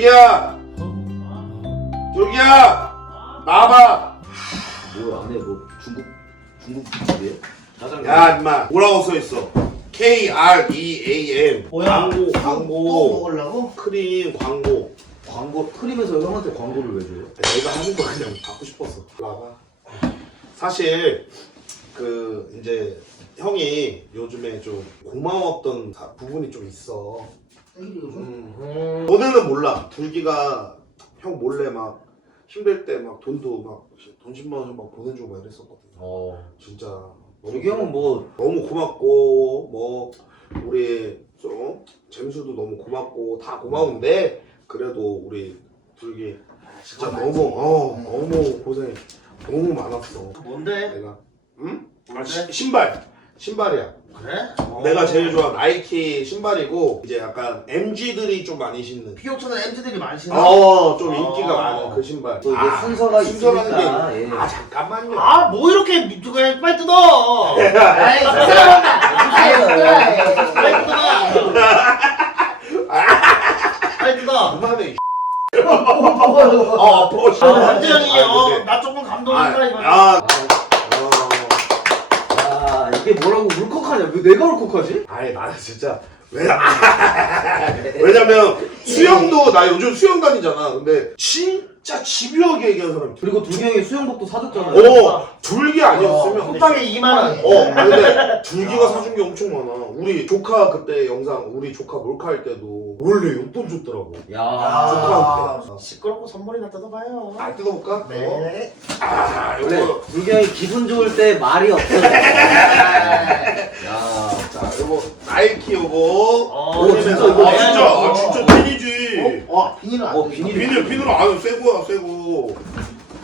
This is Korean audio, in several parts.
둘기야 둘기야 나와봐 뭐야 안에 뭐 중국 중국 집이에요? 짜장면. 야 임마 뭐라고 써있어 K R E A M 뭐야? 광고 또 광고 먹으려고? 크림 광고 광고 크림에서 형한테 광고를 왜 줘요? 내가 하는 거 그냥 받고 싶었어 나와봐 사실 그 이제 형이 요즘에 좀 고마웠던 사- 부분이 좀 있어. 음. 너네는 몰라. 둘기가 형 몰래 막 힘들 때 막 돈도 막돈 10만 원씩 막 보내주고 막 이랬었거든. 어. 진짜 우리 형은 뭐 너무 고맙고 뭐 우리 좀 잼수도 너무 고맙고 다 고마운데 그래도 우리 둘기 진짜 아, 너무 어 너무 고생 너무 많았어. 뭔데? 내가 응? 아? 시- 신발 신발이야. 그래? 어. 내가 제일 좋아하는 나이키 신발이고 이제 약간 MG들이 좀 많이 신는 피오토는 MZ들이 많이 신어? 어, 좀 어. 인기가 많은 그 신발. 또 이게 아, 순서가 순서라는 있으니까, 게. 예. 아, 잠깐만요. 아, 뭐 이렇게 밑으로 빨리 뜯어! 아이, 뜯어! 빨리 뜯어! 빨리 뜯어! 그만해. 이 어, 아파. 씨. 아, 완전히, 아, 어, 근데- 나 조금 아, 감동한다, 이거. 아, 아, 아 이게 뭐라고 울컥하냐? 울컥하지? 아니, 나는 진짜. 왜, 왜냐면 수영도 나 요즘 수영 다니잖아. 근데 진짜 집요하게 얘기하는 사람이 있어. 그리고 두기 형이 수영복도 사줬잖아요. 어, 둘기 아니었으면 쿠팡에 2만 원. 어, 근데 둘기가 사준 게 엄청 많아. 우리 조카 그때 영상, 우리 조카 몰카 할 때도 원래 용돈 줬더라고. 야. 아. 시끄럽고 선물이나 뜯어봐요. 아, 뜯어볼까? 네. 아, 원래 요거. 두기 형이 기분 좋을 때 말이 없어. 야. 자, 요거 나이키 요거. 어, 오, 진짜 이거 아, 진짜, 아, 진짜 팬이지. 어, 어, 비닐은 안 어, 뜯어. 비닐. 비닐, 비닐은 아유, 새거야, 새거.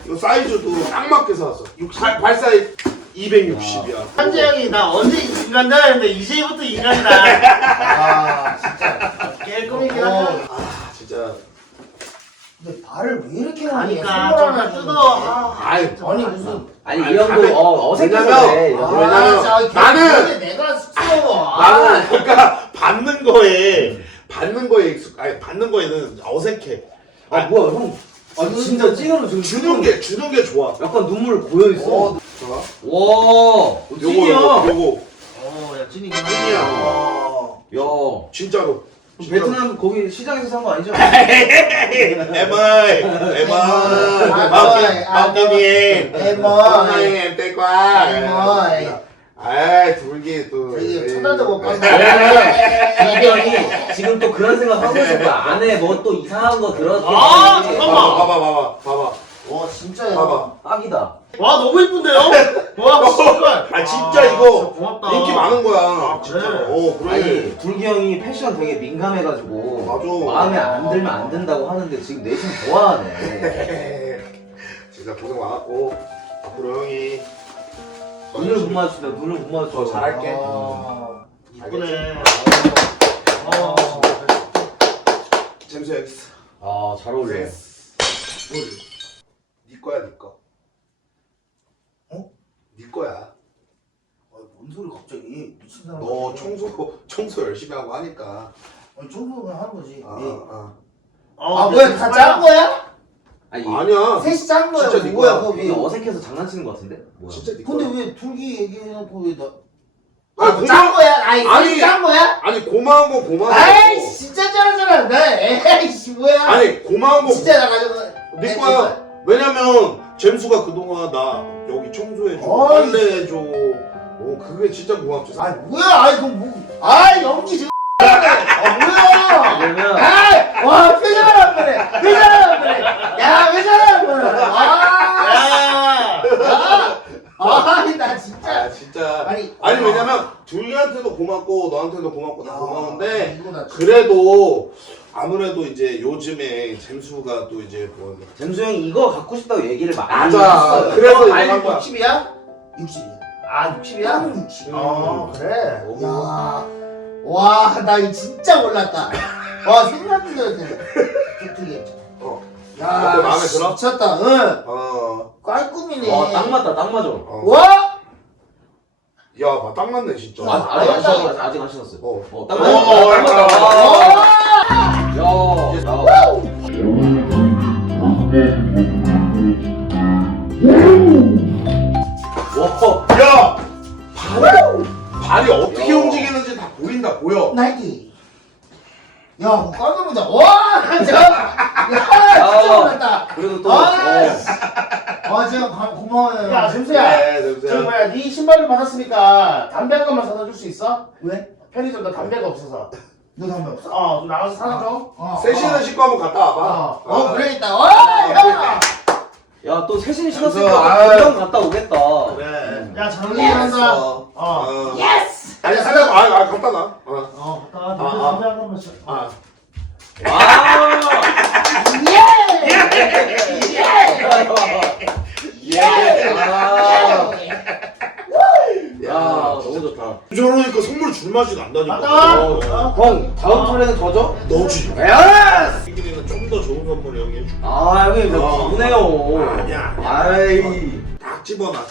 이거 사이즈도 딱 맞게 사왔어. 60, 발, 발 사이즈 260이야. 한재 형이 나 언제 인간다 했는데 이제부터 인간이다. 아 진짜 깨끗이긴 하다. 아, 진짜. 발을 왜 이렇게 가니까 좀 하나 뜯어. 아, 아이, 아니 무슨 아니 아니, 이 형도 가면- 어, 어색해서 왜냐면- 그래. 아, 아, 왜냐면 나는- 내가 쑥스러워. 나는 그러니까 받는 거에, 받는 거에 익숙, 아니, 받는 거에는 어색해. 아 뭐야 형. 아 진짜 찐으로 지금 주는 게, 주는 게 좋아. 약간 눈물 고여 있어. 어, 좋아. 와. 요거, 찐이야. 요거, 요거. 어야 찐이긴 찐이야. 하다. 어. 야. 진짜로. 베트남 거기 시장에서 산 거 아니죠? 에머이, 에머이, 아모이, 마우티님, 에모이. em tê qua. 에모이. 아, 둘기 또. 천단도 못 왜냐면 봤네. 이 형이 지금 또 그런 생각 하고 있을 거야. 안에 뭐 또 이상한 거 들었겠지. 아, 잠깐만. 봐봐, 봐봐, 봐봐, 와 진짜야. 봐봐. 딱이다. 와 너무 이쁜데요? 와 씨발. 아, 진짜 이거 고맙다. 인기 많은 거야. 아, 진짜. 그래? 어, 그래. 아니 둘기 형이 패션 되게 민감해가지고 맞아. 마음에 안 들면 안 된다고 하는데 지금 내심 좋아하네. 진짜 고생 많았고 앞으로 형이 눈을 못 마주친다. 눈을 못 마주쳐. 더 잘할게. 어. 이쁘네. 어. 잼수 여기 있어. 아잘 어울려. 뭘? 네 거야, 네 거. 어? 네 거야. 아, 뭔 소리 갑자기 미친 사람. 너 같아. 청소 청소 열심히 하고 하니까. 아니 청소는 하는 거지. 아, 예. 아. 아 뭐야 다 짠 거야? 아니 아니야. 셋이 짠 거야. 진짜 네 뭐야 거야. 그거 이 왜? 어색해서 장난치는 것 같은데? 뭐야? 진짜 네 거야. 근데 왜 둘기 얘기해놓고 왜 나? 아, 고마- 짠 거야? 아니, 아니. 짠 거야? 아니 고마운 건 고마운 아이 진짜 짠하잖아. 나 에이 씨 뭐야? 아니 고마운 건 진짜 나 가지고. 네 거야. 왜냐면 잼수가 그동안 나 여기 청소해줘, 어이. 빨래해줘. 어 그게 진짜 고맙지. 아 뭐야? 아이 그 뭐? 아 연기 좀. 아 뭐야? 왜냐면 아, 와 표정을 안 보네. 표정을 안 보네. 야 표정을 안 보네. 아, 야. 아, 나 진짜. 아 진짜. 아니, 아니 어. 왜냐면 둘이한테도 고맙고 너한테도 고맙고 다 야, 고마운데 이거 나 그래도 아무래도 이제 요즘에 잼수가 또 이제 뭐 잼수 형이 이거 갖고 싶다고 얘기를 많이 맞아. 했어요. 그래서 이거 아니 한 거야. 60이야? 60이야. 아 60이야? 딱 60. 어 그래. 어. 야, 와, 나 이거 진짜 몰랐다. 와, 생각도 돼. 어떻게? 어. 야, 어때, 마음에 들어? 미쳤다. 응. 어. 깔끔이네. 와, 딱 맞다, 딱 맞아. 어. 와, 야, 막딱 맞네 진짜. 아, 아직 안 신었어, 아직 안 신었어. 어. 어, 딱 어, 맞다, 어, 딱 맞다. 어, 야! 발이 어떻게 움직이는지 다 보인다 보여. 나이키 야 뭐 깜짝이다 와! 진짜. 야, 진짜 아, 그래도 또. 아, 어. 와, 진짜 고마워요. 야, 네, 네, 네. 저 뭐야, 네 신발을 받았으니까 담배 한 건만 사다 줄 수 있어? 왜? 편의점도 담배가 없어서. 너 담배 없어? 어좀 나가서 사다 줘 어. 세시는 신고 한번 갔다 와봐. 어. 어, 그래 있다. 와, 야. 야, 또 세신 그래서, 신었으니까 아유. 금방 갔다 오겠다. 그래. 야 잘한다 어. 어. 어. 예스. 아니 사자고 아, 아 갖다 놔. 어. 어 갔다 와 아, 아. 담배 한 건만 줘 아. 와! 예. 예! 아, 야, 너무 좋다. 저러니까 선물 줄 맛이 난다니까. 와 어. 어. 형, 다음 턴에는 더 줘? 너지. 야! 이기는 좀더 좋은 선물 형이 해줄게. 아, 형님, 저 어. 바보네요. 아니야. 아이. 딱 집어넣어.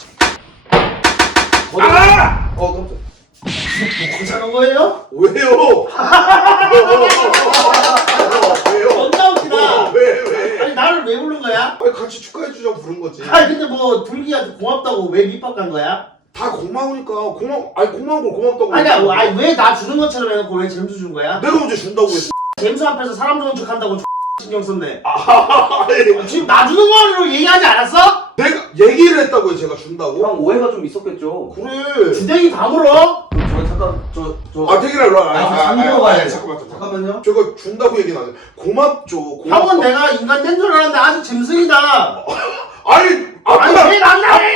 아! 어, 깜짝. 괜찮은 거예요? 왜요? 왜요? 존나 웃기다 어, 왜 왜? 아니 나를 왜 부른 거야? 아니 같이 축하해 주자고 부른 거지. 아니 근데 뭐 둘기한테 고맙다고 왜 밑밥 간 거야? 다 고마우니까 고마 아니 고마운 걸 고맙다고. 아니야 뭐, 아니 왜 나 주는 것처럼 해놓고 왜 잼수 준 거야? 내가 언제 준다고 했어? 잼수 앞에서 사람 좋은 척 한다고 신경 썼네 아니, 지금 나 주는 거로 얘기하지 않았어? 내가 얘기를 했다고 요 제가 준다고? 형, 오해가 좀 있었겠죠? 그래. 주댕이 다 물어? 그럼 저, 잠깐, 저, 저. 아 태기라 일로 와. 아, 잠들어 가야 돼. 잠깐만 잠깐만. 잠깐만요. 제가 준다고 얘기는 안 해. 고맙죠. 고맙다. 형은 내가 인간 된 줄 알았는데 아직 잼승이다 아니 아니 아까 왜 남자 얘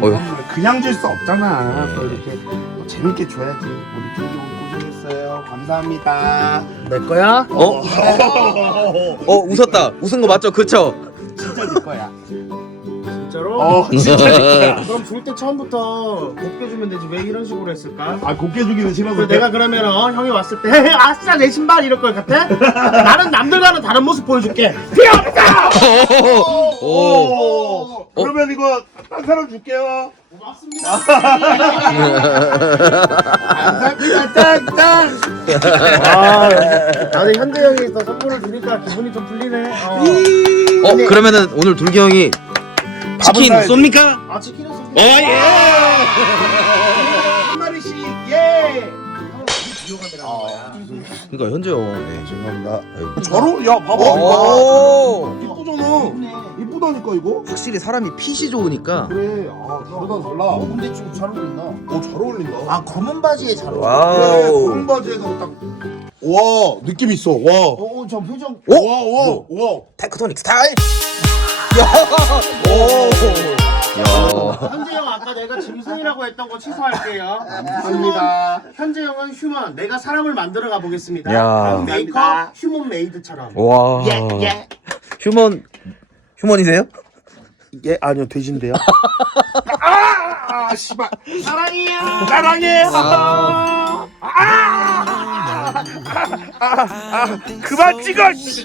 어휴. 선물 그냥 줄 수 없잖아. 또 이렇게 또 재밌게 줘야지. 우리 김기훈 고생했어요. 감사합니다. 내 거야? 어? 어, 웃었다. 웃은 거 맞죠? 그쵸? 진짜 네 거야. 진짜로? 어, 진짜 네 거야. 그럼 줄 때 처음부터 곱게 주면 되지 왜 이런 식으로 했을까? 아 곱게 주기는 싫어서 그래서 내가 그러면 어, 형이 왔을 때 아싸 내 신발 이럴 것 같아? 나는 남들과는 다른 모습 보여줄게 필요 없다! 오. 오. 그러면 이거 딴 사람 줄게요. 고맙습니다 감사합니다. 짠짠. 아, 나는 현대 형이 더 선물을 주니까 기분이 좀 풀리네 어. 어, 그러면은 오늘 둘기 형이 치킨. 쏩니까? 아 치킨은 좀 어, 예! 한 마리씩 예. 그러니까 현재 형. 네. 죄송합니다. 아이고. 야 봐봐. 오. 이쁘잖아. 이쁘다니까 이거. 확실히 사람이 핏이 좋으니까. 그래. 아 다르다 달라. 어 근데 좀 잘 어울린다. 어잘 어울린다. 아 검은 바지에 잘 어울린다. 와우. 푸른 바지에서 딱와 느낌 있어. 와. 어, 저 표정 오! 와, 와, 와. 테크토닉 스타일. 야. 오. 야. 현재 형 아까 내가 짐승이라고 했던 거 취소할게요 감사합니다. 현재 형은 휴먼 내가 사람을 만들어 가 보겠습니다 야. 메이커 휴먼 메이드처럼 와. 예, 예. 휴먼 휴먼이세요? 예, 아니요, 돼지인데요. 아, 아, 씨발. 사랑해요. 사랑해요. 아, 아, 아, 그만 찍어. 씨.